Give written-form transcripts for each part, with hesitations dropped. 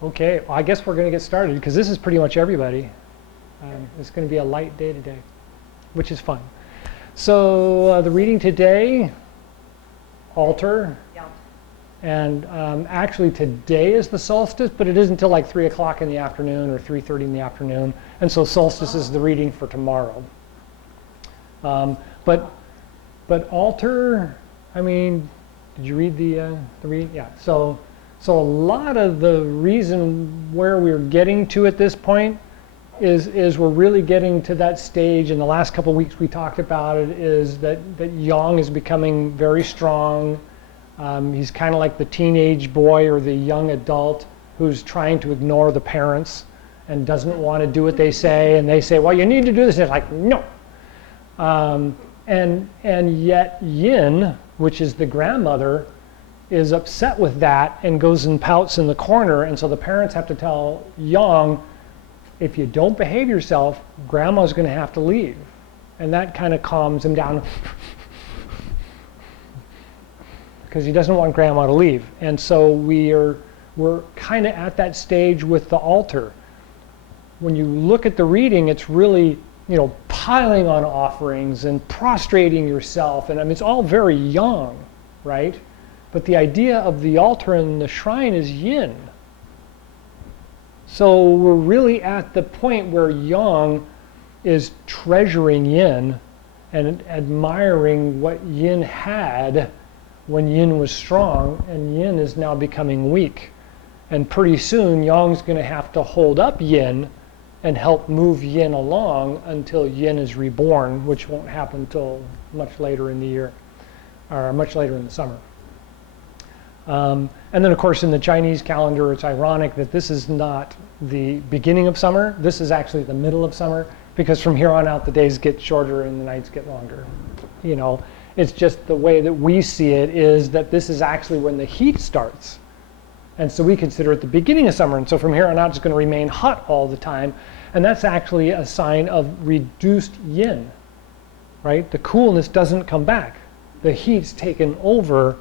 Okay, well, I guess we're going to get started because this is pretty much everybody. It's going to be a light day today, which is fun. So the reading today, altar. Yeah. And actually today is the solstice, but it isn't until like 3 o'clock in the afternoon or 3:30 in the afternoon. And so solstice is the reading for tomorrow. But altar, I mean, did you read the reading? Yeah. So a lot of the reason where we're getting to at this point is we're really getting to that stage. In the last couple of weeks we talked about it, is that Yang is becoming very strong. He's kind of like the teenage boy or the young adult who's trying to ignore the parents and doesn't want to do what they say, and they say, well, you need to do this, and it's like, no. And yet Yin, which is the grandmother, is upset with that and goes and pouts in the corner, and so the parents have to tell Yang, if you don't behave yourself, grandma's going to have to leave. And that kind of calms him down because he doesn't want grandma to leave. And so we're kind of at that stage with the altar. When you look at the reading, it's really, piling on offerings and prostrating yourself, and I mean, it's all very yang, right? But the idea of the altar and the shrine is yin. So we're really at the point where yang is treasuring yin and admiring what yin had when yin was strong, and yin is now becoming weak. And pretty soon yang's going to have to hold up yin and help move yin along until yin is reborn, which won't happen until much later in the year, or much later in the summer. And then, of course, in the Chinese calendar, it's ironic that this is not the beginning of summer. This is actually the middle of summer, because from here on out, the days get shorter and the nights get longer. It's just the way that we see it is that this is actually when the heat starts. And so we consider it the beginning of summer. And so from here on out, it's going to remain hot all the time. And that's actually a sign of reduced yin, right? The coolness doesn't come back. The heat's taken over,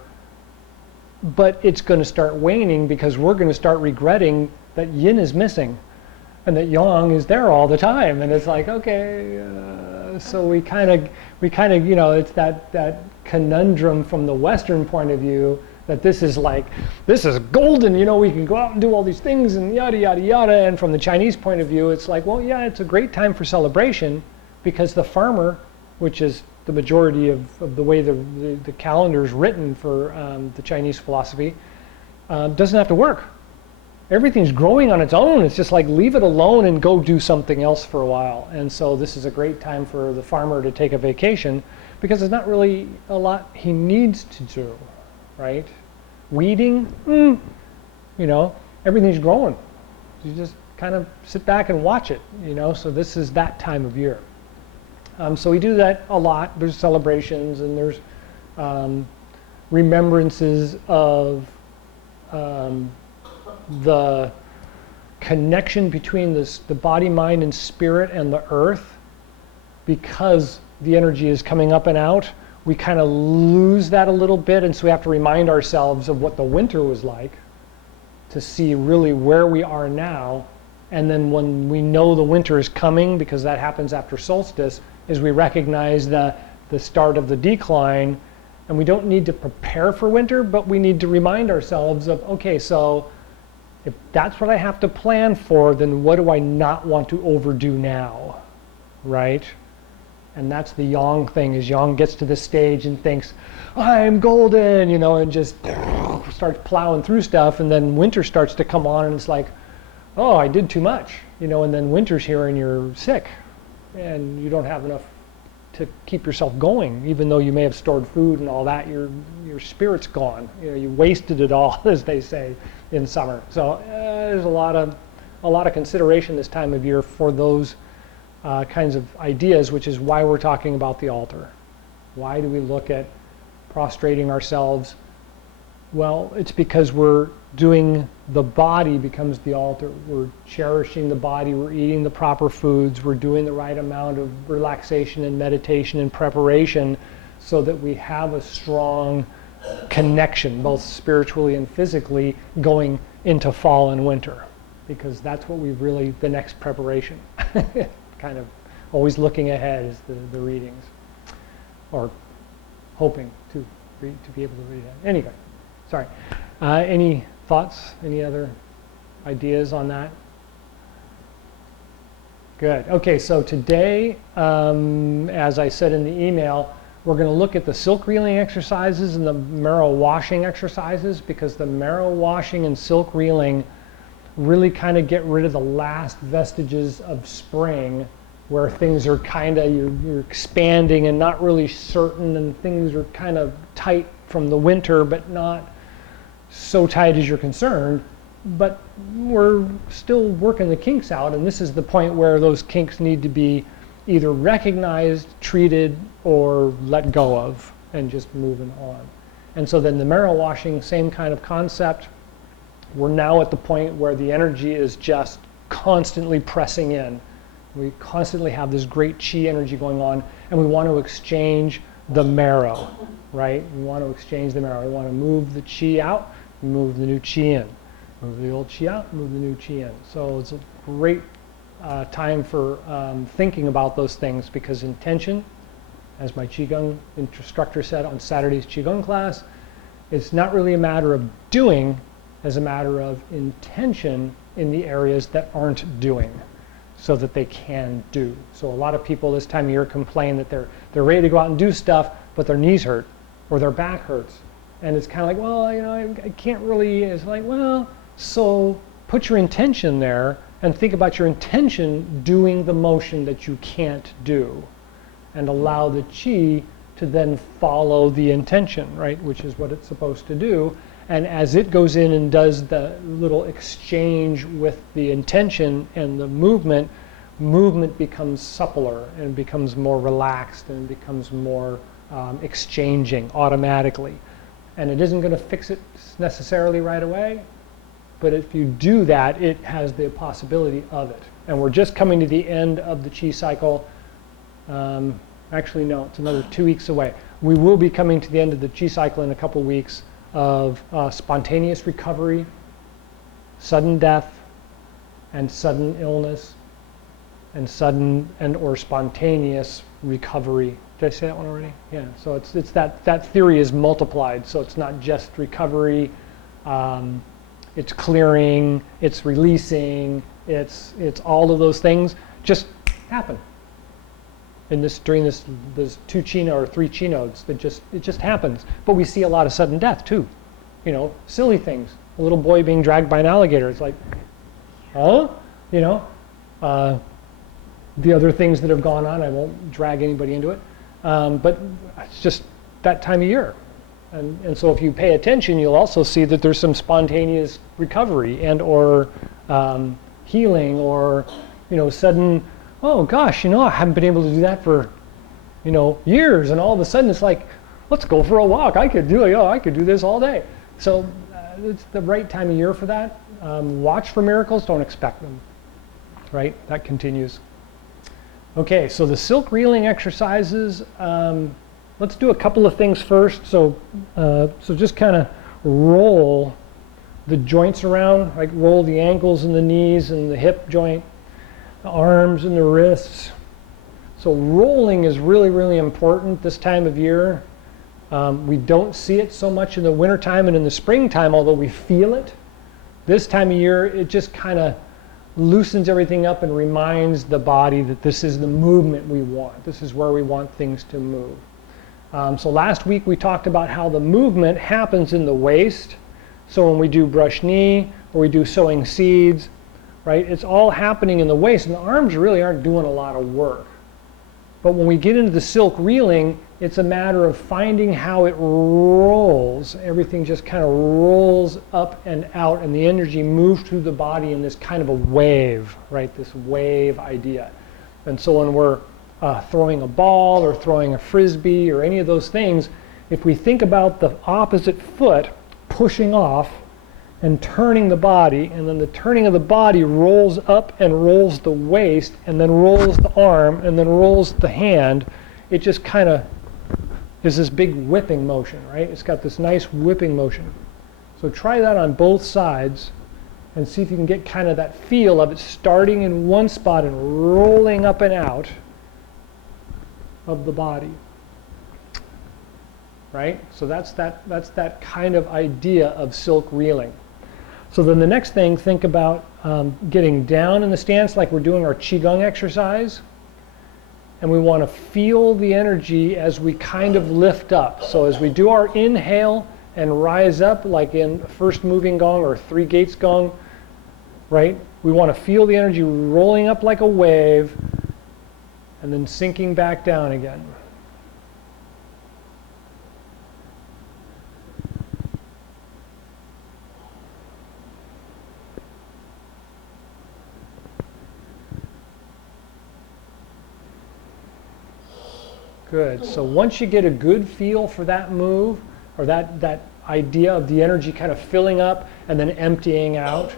but it's going to start waning because we're going to start regretting that yin is missing and that yang is there all the time. And it's like, okay, so we kind of, it's that conundrum from the Western point of view, that this is golden, we can go out and do all these things and yada, yada, yada. And from the Chinese point of view, it's like, well, yeah, it's a great time for celebration because the farmer, which is the majority of the way the calendar is written for the Chinese philosophy, doesn't have to work. Everything's growing on its own. It's just like, leave it alone and go do something else for a while. And so this is a great time for the farmer to take a vacation because there's not really a lot he needs to do. Right? Weeding, everything's growing. You just kind of sit back and watch it, so this is that time of year. So we do that a lot. There's celebrations and there's remembrances of the connection between the body, mind, and spirit and the earth. Because the energy is coming up and out, we kind of lose that a little bit, and so we have to remind ourselves of what the winter was like to see really where we are now. And then when we know the winter is coming, because that happens after solstice, is we recognize the start of the decline, and we don't need to prepare for winter, but we need to remind ourselves of, okay, so if that's what I have to plan for, then what do I not want to overdo now, right? And that's the yang thing, is yang gets to this stage and thinks, I'm golden, and just starts plowing through stuff. And then winter starts to come on and it's like, oh, I did too much, and then winter's here and you're sick and you don't have enough to keep yourself going. Even though you may have stored food and all that, your spirit's gone. You wasted it all, as they say in summer. So there's a lot of consideration this time of year for those kinds of ideas, which is why we're talking about the altar. Why do we look at prostrating ourselves? Well, it's because we're doing, the body becomes the altar. We're cherishing the body, we're eating the proper foods, we're doing the right amount of relaxation and meditation and preparation so that we have a strong connection, both spiritually and physically, going into fall and winter, because that's what we've really, the next preparation. Kind of always looking ahead is the readings, or hoping to be able to read it. Anyway, sorry. Any thoughts? Any other ideas on that? Good. Okay, so today, as I said in the email, we're going to look at the silk reeling exercises and the marrow washing exercises, because the marrow washing and silk reeling really kind of get rid of the last vestiges of spring, where things are kind of, you're expanding and not really certain, and things are kind of tight from the winter, but not so tight as you're concerned. But we're still working the kinks out, and this is the point where those kinks need to be either recognized, treated, or let go of, and just moving on. And so then the marrow washing, same kind of concept. We're now at the point where the energy is just constantly pressing in. We constantly have this great chi energy going on, and we want to exchange the marrow, right? We want to exchange the marrow. We want to move the chi out, move the new chi in. Move the old chi out, move the new chi in. So it's a great time for thinking about those things, because intention, as my Chi Gung instructor said on Saturday's Chi Gung class, it's not really a matter of doing, as a matter of intention in the areas that aren't doing, so that they can do. So a lot of people this time of year complain that they're ready to go out and do stuff, but their knees hurt or their back hurts. And it's kind of like, well, you know, I can't really, it's like, well, so put your intention there and think about your intention doing the motion that you can't do, and allow the chi to then follow the intention, right, which is what it's supposed to do. And as it goes in and does the little exchange with the intention and the movement becomes suppler and becomes more relaxed and becomes more exchanging automatically. And it isn't going to fix it necessarily right away, but if you do that, it has the possibility of it. And we're just coming to the end of the chi cycle. Actually, no, it's another 2 weeks away. We will be coming to the end of the chi cycle in a couple weeks of spontaneous recovery, sudden death, and sudden illness, and sudden and or spontaneous recovery. Did I say that one already? Yeah. So it's that theory is multiplied. So it's not just recovery. It's clearing. It's releasing. It's all of those things just happen. In this during this 2 chi or 3 chi nodes, it just happens. But we see a lot of sudden death too. You know, silly things. A little boy being dragged by an alligator. It's like, huh? You know. The other things that have gone on, I won't drag anybody into it. But it's just that time of year. And so if you pay attention, you'll also see that there's some spontaneous recovery and or healing, or, you know, sudden, oh gosh, you know, I haven't been able to do that for, you know, years. And all of a sudden it's like, let's go for a walk. I could do this all day. So it's the right time of year for that. Watch for miracles, don't expect them, right? That continues. Okay, so the silk reeling exercises, let's do a couple of things first. So just kind of roll the joints around, like roll the ankles and the knees and the hip joint, the arms and the wrists. So rolling is really, really important this time of year. We don't see it so much in the wintertime and in the springtime, although we feel it. This time of year, it just kind of loosens everything up and reminds the body that this is the movement we want. This is where we want things to move. So last week we talked about how the movement happens in the waist. So when we do brush knee or we do sowing seeds, right, it's all happening in the waist, and the arms really aren't doing a lot of work. But when we get into the silk reeling, it's a matter of finding how it rolls. Everything just kind of rolls up and out, and the energy moves through the body in this kind of a wave, right? This wave idea. And so when we're throwing a ball or throwing a frisbee or any of those things, if we think about the opposite foot pushing off and turning the body, and then the turning of the body rolls up and rolls the waist, and then rolls the arm, and then rolls the hand, it just kind of is this big whipping motion, right? It's got this nice whipping motion. So try that on both sides, and see if you can get kind of that feel of it starting in one spot and rolling up and out of the body. Right? So that's that kind of idea of silk reeling. So then the next thing, think about getting down in the stance like we're doing our Chi Gung exercise. And we want to feel the energy as we kind of lift up. So as we do our inhale and rise up, like in first moving gong or three gates gong, right? We want to feel the energy rolling up like a wave and then sinking back down again. Good. So once you get a good feel for that move, or that idea of the energy kind of filling up and then emptying out,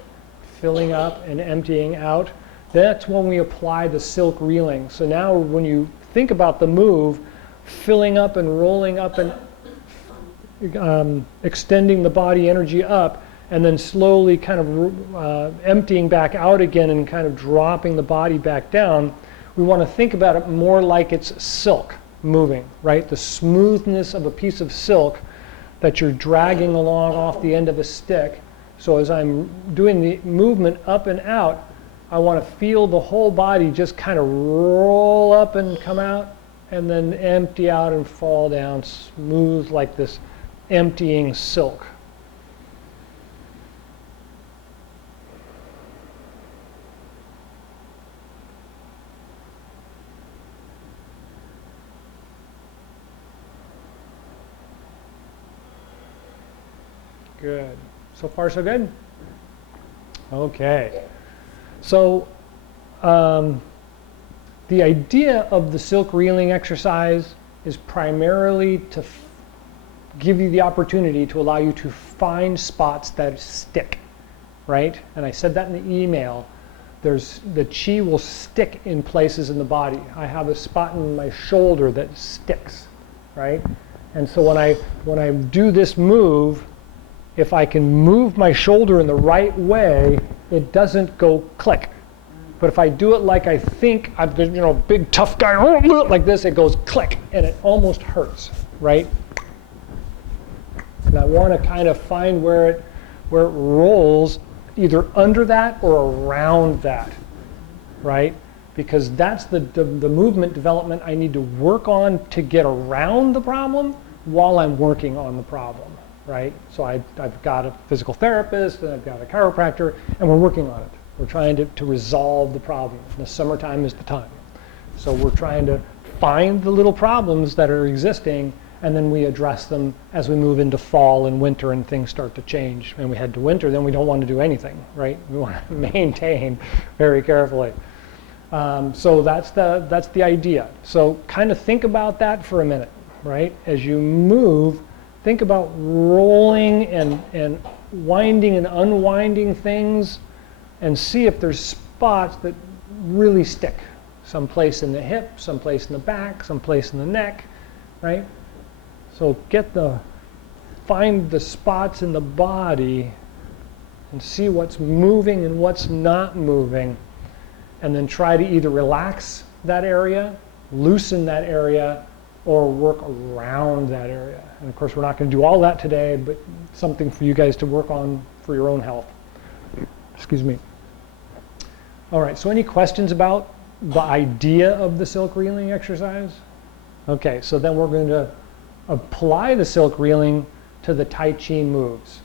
filling up and emptying out, that's when we apply the silk reeling. So now when you think about the move, filling up and rolling up and extending the body energy up, and then slowly kind of emptying back out again and kind of dropping the body back down, we want to think about it more like it's silk moving, right? The smoothness of a piece of silk that you're dragging along off the end of a stick. So as I'm doing the movement up and out, I want to feel the whole body just kind of roll up and come out and then empty out and fall down smooth like this emptying silk. Good. So far, so good? Okay. So the idea of the silk reeling exercise is primarily to give you the opportunity to allow you to find spots that stick, right? And I said that in the email. The chi will stick in places in the body. I have a spot in my shoulder that sticks, right? And so when I do this move, if I can move my shoulder in the right way, it doesn't go click. But if I do it like I think I'm the big tough guy like this, it goes click and it almost hurts, right? And I want to kind of find where it rolls either under that or around that, right? Because that's the movement development I need to work on to get around the problem while I'm working on the problem. Right? So I've got a physical therapist and I've got a chiropractor and we're working on it. We're trying to resolve the problem. The summertime is the time. So we're trying to find the little problems that are existing and then we address them as we move into fall and winter and things start to change. And we head to winter, then we don't want to do anything, right? We want to maintain very carefully. So that's the idea. So kind of think about that for a minute, right? As you move, think about rolling and winding and unwinding things and see if there's spots that really stick. Someplace in the hip, someplace in the back, someplace in the neck, right? So find the spots in the body and see what's moving and what's not moving, and then try to either relax that area, loosen that area, or work around that area. And of course, we're not going to do all that today, but something for you guys to work on for your own health. Excuse me. All right, so any questions about the idea of the silk reeling exercise? Okay, so then we're going to apply the silk reeling to the Tai Chi moves.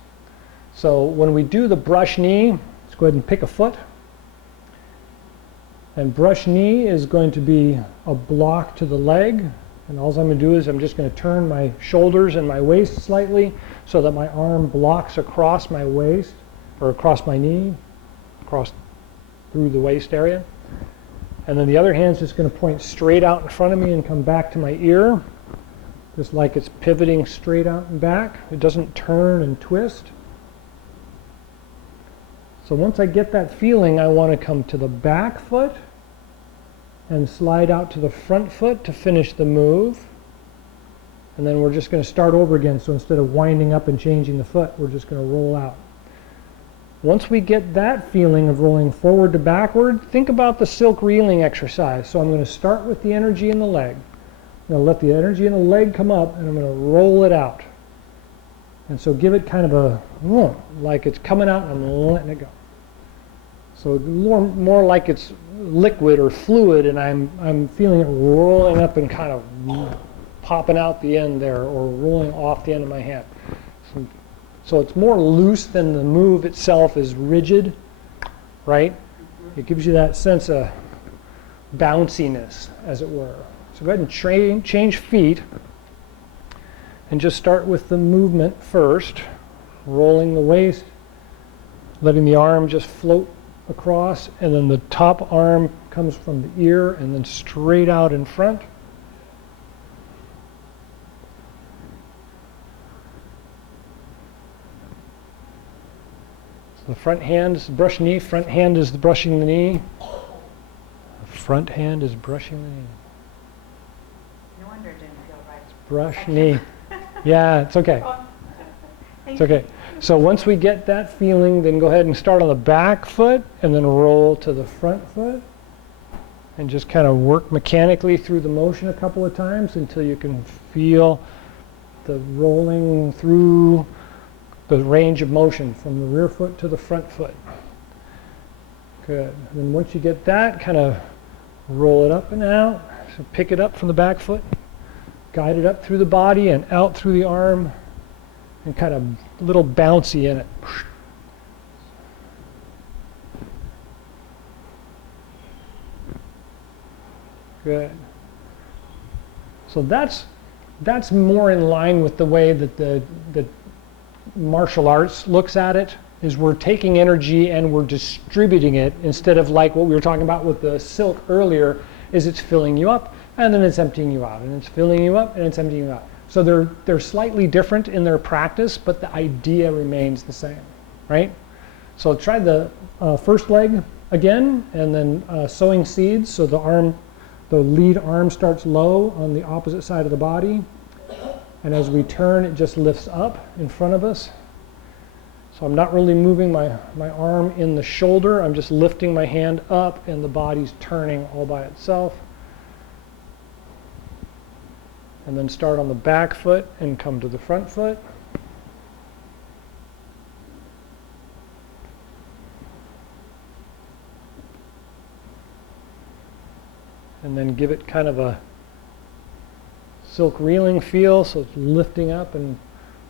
So when we do the brush knee, let's go ahead and pick a foot. And brush knee is going to be a block to the leg. And all I'm going to do is I'm just going to turn my shoulders and my waist slightly so that my arm blocks across my waist, or across my knee, across through the waist area. And then the other hand's just going to point straight out in front of me and come back to my ear, just like it's pivoting straight out and back. It doesn't turn and twist. So once I get that feeling, I want to come to the back foot and slide out to the front foot to finish the move. And then we're just going to start over again. So instead of winding up and changing the foot, we're just going to roll out. Once we get that feeling of rolling forward to backward, think about the silk reeling exercise. So I'm going to start with the energy in the leg. I'm going to let the energy in the leg come up, and I'm going to roll it out. And so give it kind of a, like it's coming out and I'm letting it go. So more like it's liquid or fluid, and I'm feeling it rolling up and kind of popping out the end there, or rolling off the end of my hand. So it's more loose than the move itself is rigid, right? It gives you that sense of bounciness, as it were. So go ahead and change feet, and just start with the movement first, rolling the waist, letting the arm just float across, and then the top arm comes from the ear and then straight out in front. So the front hand is the brush knee, front hand is the brushing the knee. The front hand is brushing the knee. No wonder it didn't feel right. Brush knee. Yeah, it's okay. It's okay. So once we get that feeling, then go ahead and start on the back foot and then roll to the front foot. And just kind of work mechanically through the motion a couple of times until you can feel the rolling through the range of motion from the rear foot to the front foot. Good. And then once you get that, kind of roll it up and out. So pick it up from the back foot, guide it up through the body and out through the arm, and kind of a little bouncy in it. Good. So that's more in line with the way that the martial arts looks at it, is we're taking energy and we're distributing it, instead of like what we were talking about with the silk earlier, is it's filling you up and then it's emptying you out, and it's filling you up and it's emptying you out. So they're slightly different in their practice, but the idea remains the same, right? So try the first leg again, and then sowing seeds. So the lead arm starts low on the opposite side of the body, and as we turn, it just lifts up in front of us. So I'm not really moving my arm in the shoulder, I'm just lifting my hand up, and the body's turning all by itself. And then start on the back foot and come to the front foot. And then give it kind of a silk reeling feel, so it's lifting up and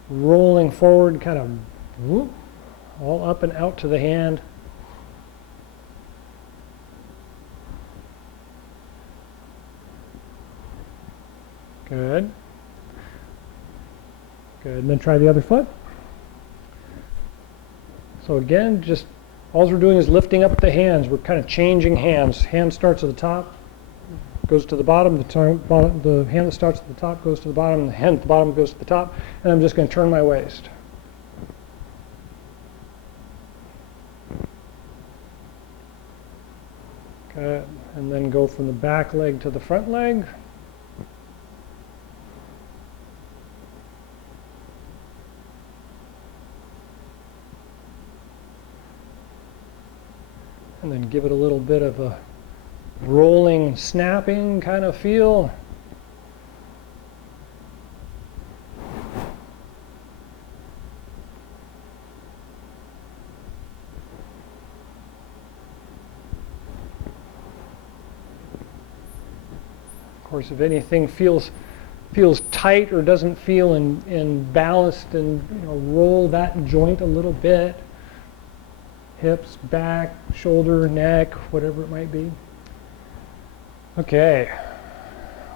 rolling forward, kind of whoop, all up and out to the hand. Good. Good. And then try the other foot. So again, just all we're doing is lifting up the hands. We're kind of changing hands. Hand starts at the top, goes to the bottom. The hand that starts at the top goes to the bottom. The hand at the bottom goes to the top. And I'm just going to turn my waist. Good. And then go from the back leg to the front leg. And then give it a little bit of a rolling, snapping kind of feel. Of course, if anything feels tight or doesn't feel in balanced, and roll that joint a little bit. Hips, back, shoulder, neck, whatever it might be. Okay,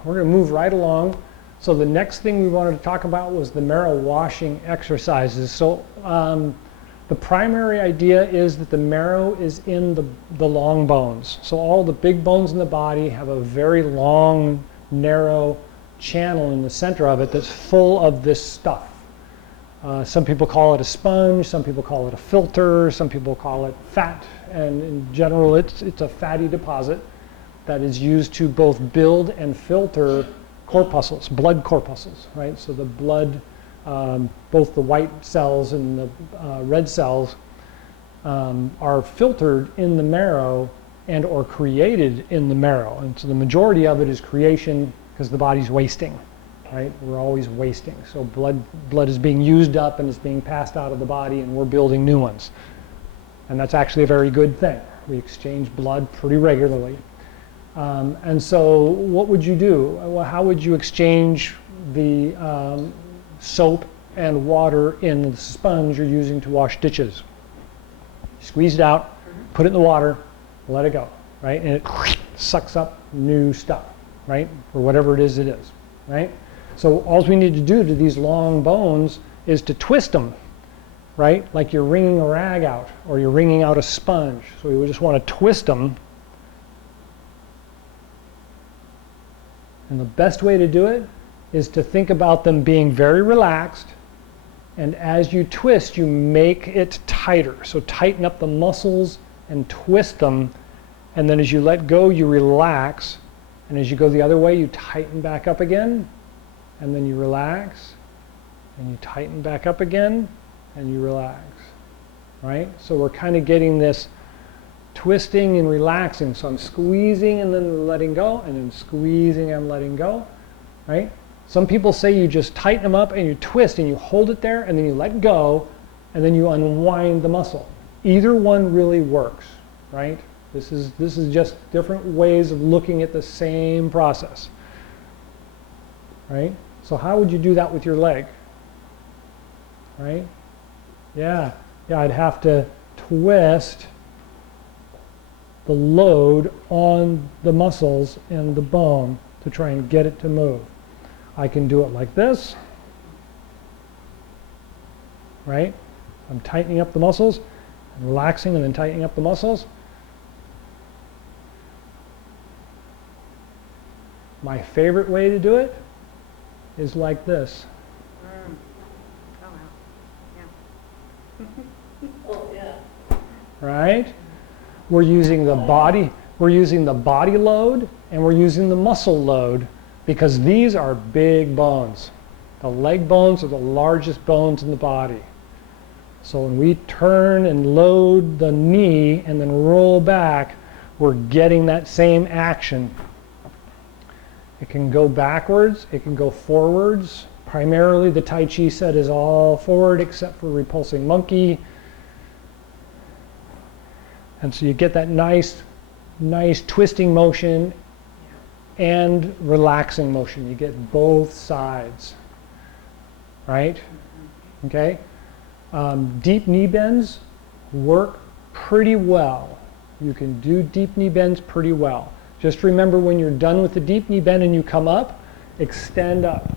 we're going to move right along. So the next thing we wanted to talk about was the marrow washing exercises. So the primary idea is that the marrow is in the long bones. So all the big bones in the body have a very long, narrow channel in the center of it that's full of this stuff. Some people call it a sponge, some people call it a filter, some people call it fat, and in general it's a fatty deposit that is used to both build and filter corpuscles, blood corpuscles, right? So the blood, both the white cells and the red cells, are filtered in the marrow and or created in the marrow. And so the majority of it is creation because the body's wasting, right? We're always wasting. So blood is being used up and is being passed out of the body, and we're building new ones. And that's actually a very good thing. We exchange blood pretty regularly. And so what would you do? Well, how would you exchange the soap and water in the sponge you're using to wash dishes? Squeeze it out, put it in the water, let it go, right? And it sucks up new stuff, right? Or whatever it is, right? So all we need to do to these long bones is to twist them, right? Like you're wringing a rag out or you're wringing out a sponge. So we would just want to twist them. And the best way to do it is to think about them being very relaxed, and as you twist, you make it tighter. So tighten up the muscles and twist them, and then as you let go, you relax, and as you go the other way, you tighten back up again, and then you relax, and you tighten back up again, and you relax, right? So we're kind of getting this twisting and relaxing. So I'm squeezing and then letting go, and then squeezing and letting go, right? Some people say you just tighten them up and you twist and you hold it there and then you let go and then you unwind the muscle. Either one really works, right? This is just different ways of looking at the same process, right? So how would you do that with your leg, right? Yeah, I'd have to twist the load on the muscles and the bone to try and get it to move. I can do it like this, right? I'm tightening up the muscles, and relaxing and then tightening up the muscles. My favorite way to do it is like this. Oh, wow. Yeah. Oh, yeah. Right? We're using the body load and we're using the muscle load because these are big bones. The leg bones are the largest bones in the body. So when we turn and load the knee and then roll back, we're getting that same action. It can go backwards, it can go forwards. Primarily the Tai Chi set is all forward except for repulsing monkey. And so you get that nice twisting motion and relaxing motion. You get both sides, right? Okay? Deep knee bends work pretty well. You can do deep knee bends pretty well. Just remember when you're done with the deep knee bend and you come up, extend up,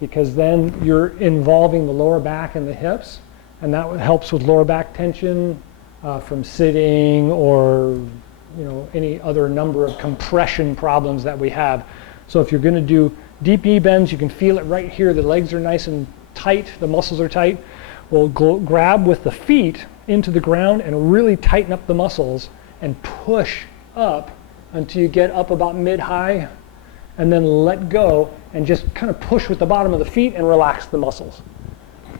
because then you're involving the lower back and the hips, and that helps with lower back tension from sitting or any other number of compression problems that we have. So if you're going to do deep knee bends, you can feel it right here. The legs are nice and tight, the muscles are tight. We'll grab with the feet into the ground and really tighten up the muscles and push up until you get up about mid-high, and then let go and just kind of push with the bottom of the feet and relax the muscles.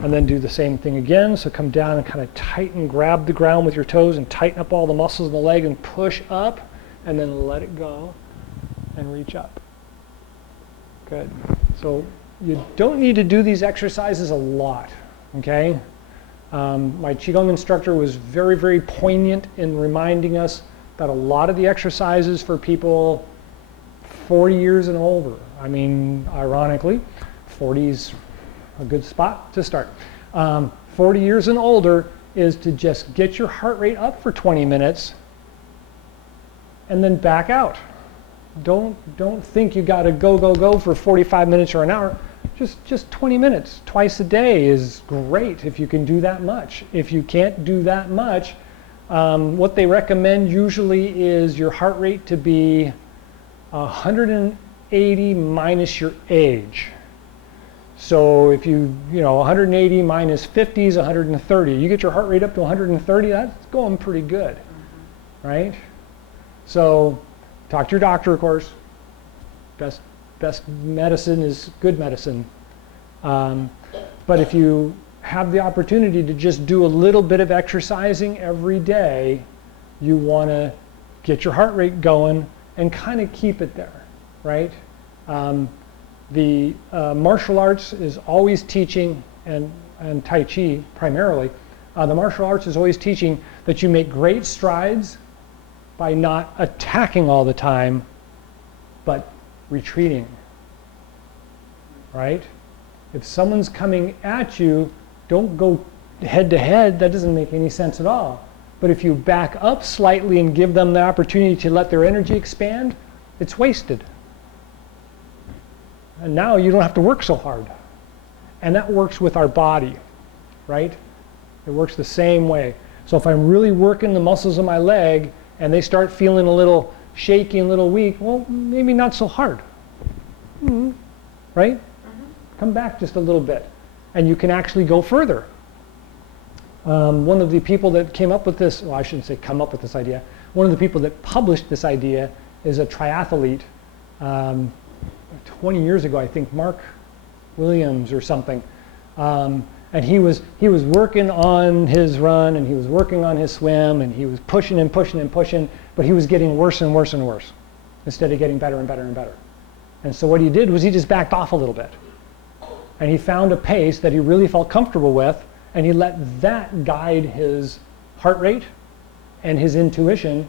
And then do the same thing again. So come down and kind of tighten, grab the ground with your toes and tighten up all the muscles in the leg and push up, and then let it go and reach up. Good. So you don't need to do these exercises a lot, okay? My Chi Gung instructor was very, very poignant in reminding us that a lot of the exercises for people 40 years and older, I mean, ironically, 40's a good spot to start. 40 years and older is to just get your heart rate up for 20 minutes and then back out. Don't think you got to go for 45 minutes or an hour. Just 20 minutes twice a day is great if you can do that much. If you can't do that much, what they recommend usually is your heart rate to be 180 minus your age. So if 180 minus 50 is 130. You get your heart rate up to 130, that's going pretty good, right? So talk to your doctor, of course. Best medicine is good medicine. But if you have the opportunity to just do a little bit of exercising every day, you want to get your heart rate going and kind of keep it there, right? The martial arts is always teaching, and Tai Chi primarily, the martial arts is always teaching that you make great strides by not attacking all the time, but retreating, right? If someone's coming at you, don't go head to head. That doesn't make any sense at all. But if you back up slightly and give them the opportunity to let their energy expand, it's wasted. And now you don't have to work so hard. And that works with our body, right? It works the same way. So if I'm really working the muscles of my leg and they start feeling a little shaky and a little weak, well, maybe not so hard. Right? Come back just a little bit. And you can actually go further. One of the people that came up with this, well, I shouldn't say come up with this idea, one of the people that published this idea is a triathlete 20 years ago, I think, Mark Williams or something. And he was working on his run, and he was working on his swim, and he was pushing and pushing and pushing, but he was getting worse and worse and worse instead of getting better and better and better. And so what he did was he just backed off a little bit. And he found a pace that he really felt comfortable with, and he let that guide his heart rate and his intuition,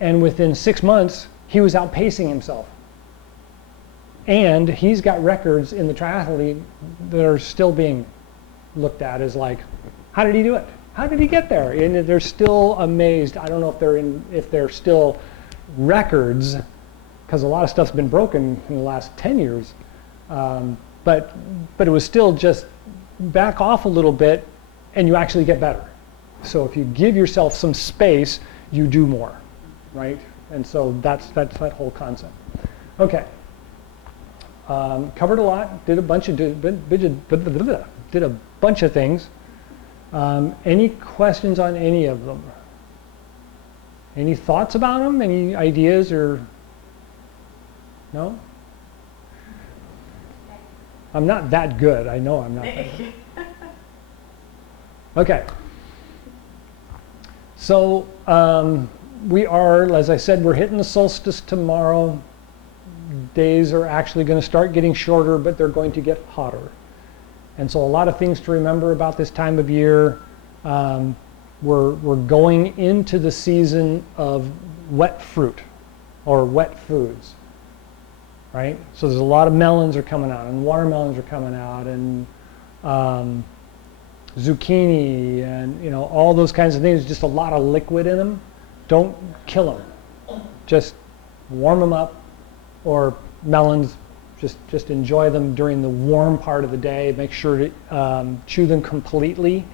and within 6 months, he was outpacing himself. And he's got records in the triathlete that are still being looked at as like, how did he do it? How did he get there? And they're still amazed. I don't know if they're still records, because a lot of stuff's been broken in the last 10 years. But it was still just back off a little bit and you actually get better. So if you give yourself some space, you do more, right? And so that's that whole concept. Okay. Covered a lot, did a bunch of things. Any questions on any of them? Any thoughts about them? Any ideas or no? I'm not that good. I know I'm not that good. Okay. So we are, as I said, we're hitting the solstice tomorrow. Days are actually going to start getting shorter, but they're going to get hotter. And so a lot of things to remember about this time of year. We're going into the season of wet fruit or wet foods, right? So there's a lot of melons are coming out, and watermelons are coming out, and zucchini, and all those kinds of things. Just a lot of liquid in them. Don't kill them. Just warm them up. Or melons, just enjoy them during the warm part of the day. Make sure to chew them completely.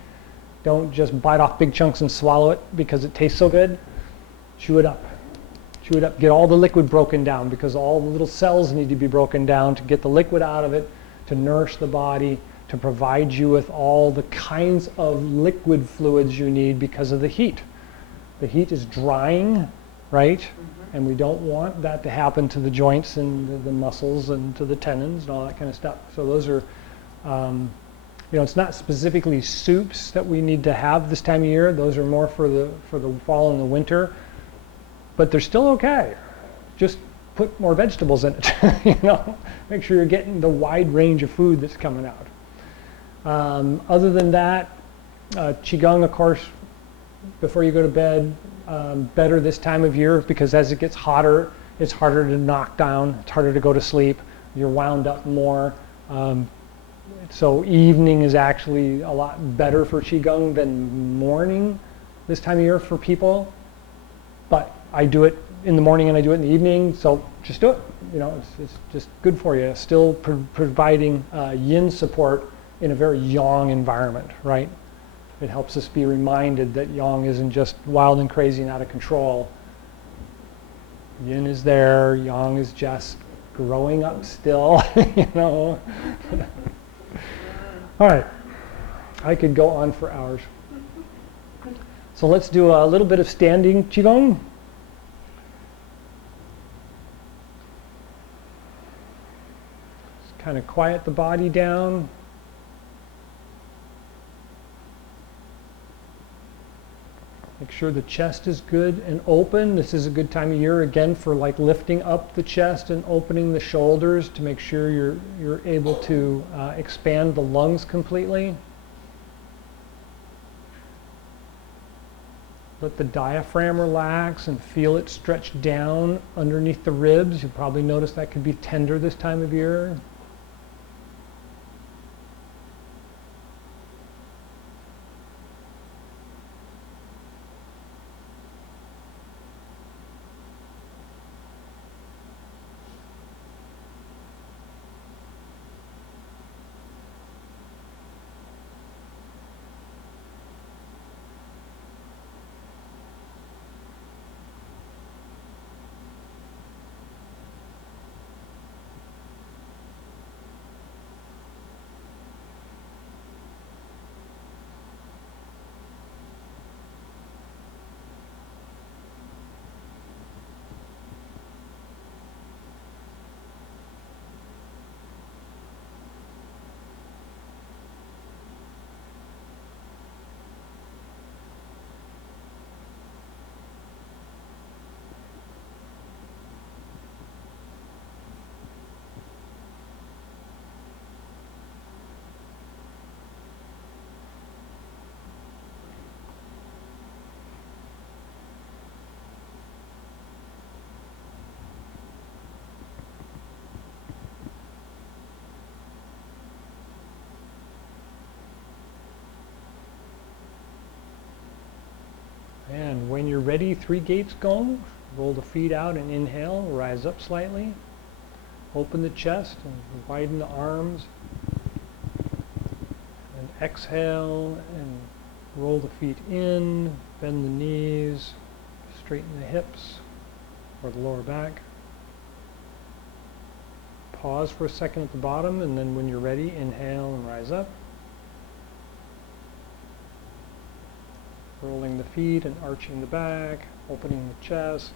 Don't just bite off big chunks and swallow it because it tastes so good. Chew it up. Chew it up. Get all the liquid broken down, because all the little cells need to be broken down to get the liquid out of it, to nourish the body, to provide you with all the kinds of liquid fluids you need because of the heat. The heat is drying, right? And we don't want that to happen to the joints and the muscles and to the tendons and all that kind of stuff. So those are, it's not specifically soups that we need to have this time of year. Those are more for the fall and the winter. But they're still okay. Just put more vegetables in it. Make sure you're getting the wide range of food that's coming out. Other than that, Chi Gung, of course, before you go to bed. Better this time of year, because as it gets hotter, it's harder to knock down, it's harder to go to sleep, you're wound up more. So evening is actually a lot better for Qigong than morning this time of year for people. But I do it in the morning and I do it in the evening, so just do it. It's just good for you. Still providing yin support in a very yang environment, right? It helps us be reminded that yang isn't just wild and crazy and out of control. Yin is there, yang is just growing up still, All right, I could go on for hours. So let's do a little bit of standing Qigong. Just kind of quiet the body down. Make sure the chest is good and open. This is a good time of year again for like lifting up the chest and opening the shoulders to make sure you're able to expand the lungs completely. Let the diaphragm relax and feel it stretch down underneath the ribs. You'll probably notice that could be tender this time of year. And when you're ready, 3 gates go. Roll the feet out and inhale, rise up slightly. Open the chest and widen the arms. And exhale and roll the feet in, bend the knees, straighten the hips or the lower back. Pause for a second at the bottom, and then when you're ready, inhale and rise up. Rolling the feet and arching the back, opening the chest,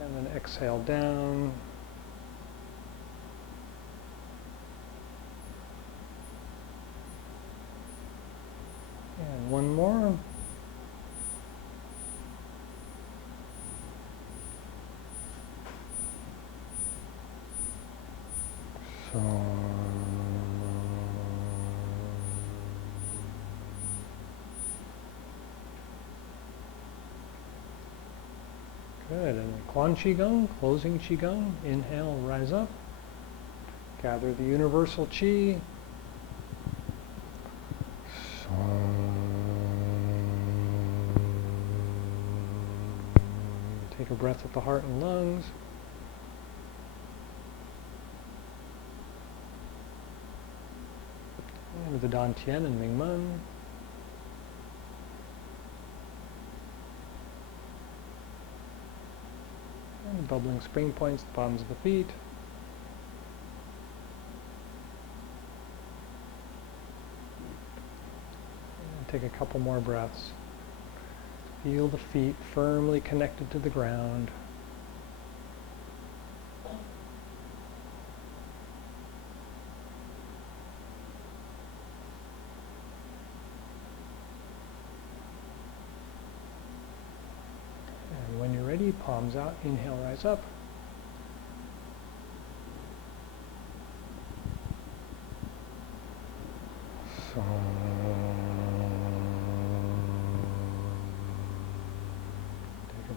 and then exhale down. And one more. So good, and Chi Gung, closing Chi Gung. Inhale, rise up. Gather the universal Chi. Take a breath at the heart and lungs. And the Dantian and Mingmen. And bubbling spring points, the bottoms of the feet. And take a couple more breaths. Feel the feet firmly connected to the ground. And when you're ready, palms out, inhale, rise up. So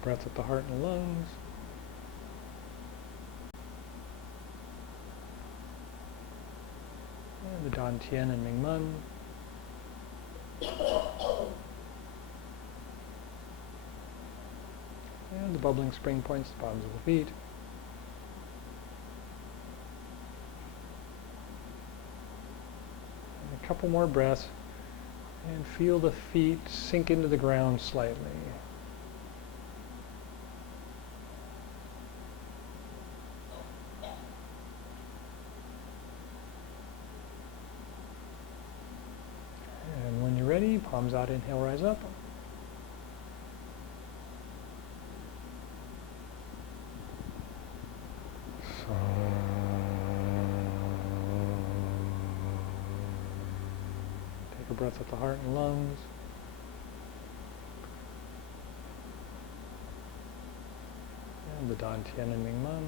breath at the heart and lungs. And the Dantian and Mingmen. And the bubbling spring points, the bottoms of the feet. And a couple more breaths. And feel the feet sink into the ground slightly. Ready, palms out, inhale, rise up. So take a breath at the heart and lungs. the Dan Tian and Ming Man.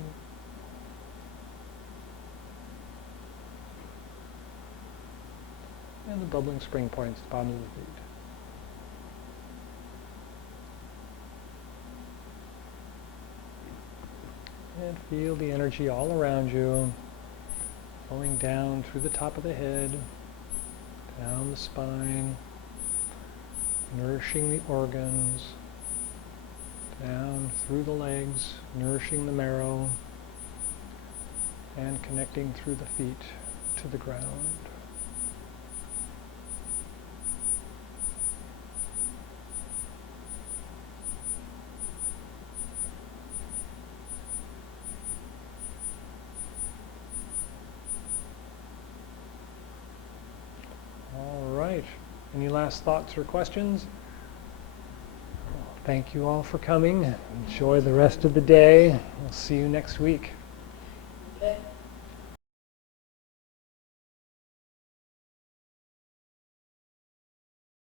And the bubbling spring points at the bottom of the feet. And feel the energy all around you, flowing down through the top of the head, down the spine, nourishing the organs, down through the legs, nourishing the marrow, and connecting through the feet to the ground. All right. Any last thoughts or questions? Thank you all for coming. Enjoy the rest of the day. We'll see you next week. Okay.